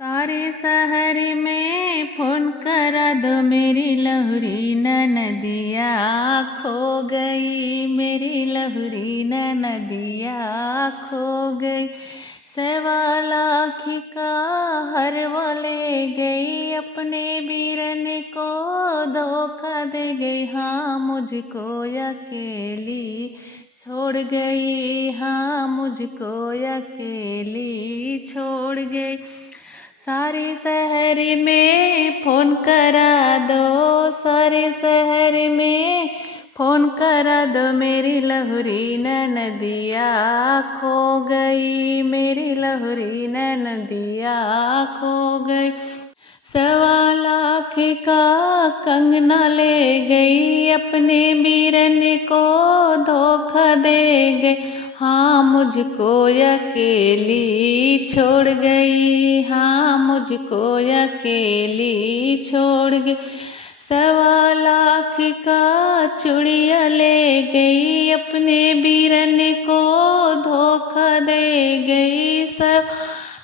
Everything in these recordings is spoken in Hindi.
सारे शहर में फोन करा दो, मेरी लहुरी नदिया खो गई, मेरी लहुरी नदिया खो गई। सवा लाख का हरवा ले गई, अपने वीरन को धोखा दे गई। हाँ मुझको अकेली छोड़ गई, हाँ मुझको अकेली छोड़ गई। सारे शहर में फोन करा दो, सारे शहर में फोन करा दो, मेरी लहुरी नदिया खो गई, मेरी लहुरी नदिया खो गई। सवा लाख का कंगना ले गई, अपने वीरन को धोखा दे गई। हाँ मुझको अकेली छोड़ गई, हाँ मुझको अकेली छोड़ गई। सवा लाख का चूड़िया ले गई, अपने वीरन को धोखा दे गई। सवा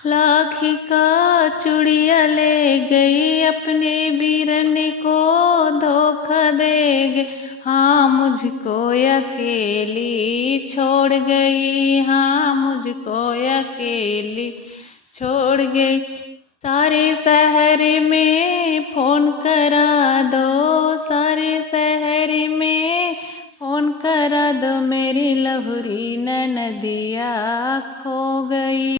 लाख का चूड़िया ले गई, अपने वीरन को धोखा दे गई। हाँ मुझको अकेली छोड़ गई, हाँ मुझको अकेली छोड़ गई। सारे शहर में फोन करा दो, सारे शहर में फोन करा दो, मेरी लहुरी नदिया खो गई।